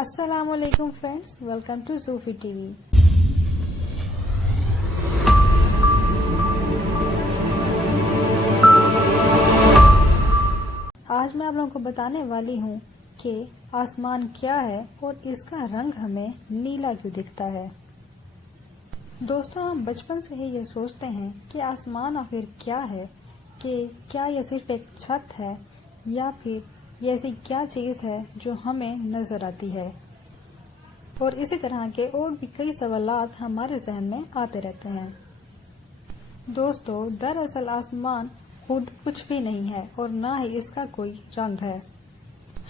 السلام علیکم friends, welcome to Zoofi TV. آج میں آپ لوگوں کو بتانے والی ہوں کہ آسمان کیا ہے اور اس کا رنگ ہمیں نیلا کیوں دکھتا ہے۔ دوستو، ہم بچپن سے ہی یہ سوچتے ہیں کہ آسمان آخر کیا ہے، کہ کیا یہ صرف ایک چھت ہے یا پھر یہ ایسی کیا چیز ہے جو ہمیں نظر آتی ہے، اور اسی طرح کے اور بھی کئی سوالات ہمارے ذہن میں آتے رہتے ہیں۔ دوستو، دراصل آسمان خود کچھ بھی نہیں ہے اور نہ ہی اس کا کوئی رنگ ہے۔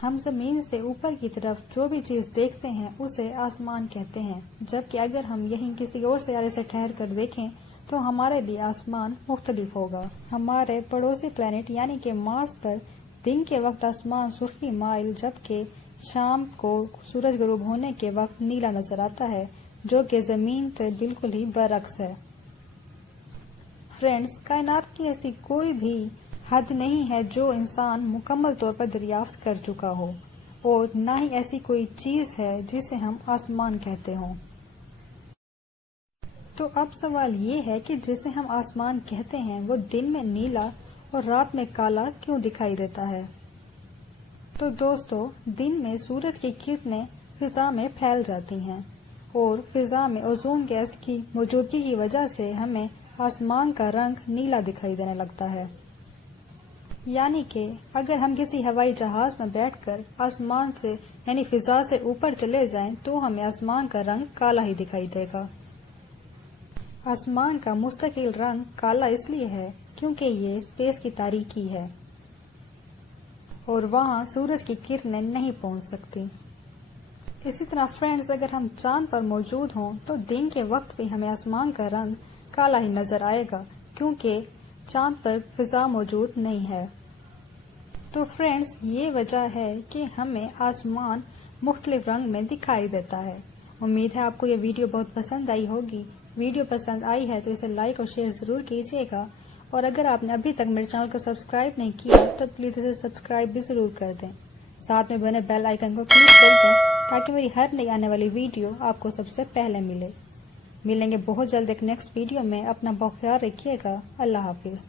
ہم زمین سے اوپر کی طرف جو بھی چیز دیکھتے ہیں اسے آسمان کہتے ہیں، جبکہ اگر ہم یہیں کسی اور سیارے سے ٹھہر کر دیکھیں تو ہمارے لیے آسمان مختلف ہوگا۔ ہمارے پڑوسی پلانٹ یعنی کہ مارس پر دن کے وقت آسمان سرخی مائل، جبکہ شام کو سورج غروب ہونے کے وقت نیلا نظر آتا ہے، جو کہ زمین سے بالکل ہی برعکس ہے۔ فرینڈز، کائنات کی ایسی کوئی بھی حد نہیں ہے جو انسان مکمل طور پر دریافت کر چکا ہو، اور نہ ہی ایسی کوئی چیز ہے جسے ہم آسمان کہتے ہوں۔ تو اب سوال یہ ہے کہ جسے ہم آسمان کہتے ہیں وہ دن میں نیلا اور رات میں کالا کیوں دکھائی دیتا ہے؟ تو دوستو، دن میں سورج کی کرنیں فضا میں پھیل جاتی ہیں اور فضا میں اوزون گیس کی موجودگی کی وجہ سے ہمیں آسمان کا رنگ نیلا دکھائی دینے لگتا ہے۔ یعنی کہ اگر ہم کسی ہوائی جہاز میں بیٹھ کر آسمان سے یعنی فضا سے اوپر چلے جائیں تو ہمیں آسمان کا رنگ کالا ہی دکھائی دے گا۔ آسمان کا مستقل رنگ کالا اس لیے ہے کیونکہ یہ اسپیس کی تاریکی ہے اور وہاں سورج کی کرنیں نہیں پہنچ سکتی۔ اسی طرح فرینڈز، اگر ہم چاند پر موجود ہوں تو دن کے وقت بھی ہمیں آسمان کا رنگ کالا ہی نظر آئے گا، کیونکہ چاند پر فضا موجود نہیں ہے۔ تو فرینڈز، یہ وجہ ہے کہ ہمیں آسمان مختلف رنگ میں دکھائی دیتا ہے۔ امید ہے آپ کو یہ ویڈیو بہت پسند آئی ہوگی۔ ویڈیو پسند آئی ہے تو اسے لائک اور شیئر ضرور کیجیے گا، اور اگر آپ نے ابھی تک میرے چینل کو سبسکرائب نہیں کیا تو پلیز اسے سبسکرائب بھی ضرور کر دیں۔ ساتھ میں بنے بیل آئیکن کو کلک کر دیں تاکہ میری ہر نئی آنے والی ویڈیو آپ کو سب سے پہلے ملے۔ ملیں گے بہت جلد ایک نیکسٹ ویڈیو میں۔ اپنا بہت خیال رکھیے گا۔ اللہ حافظ۔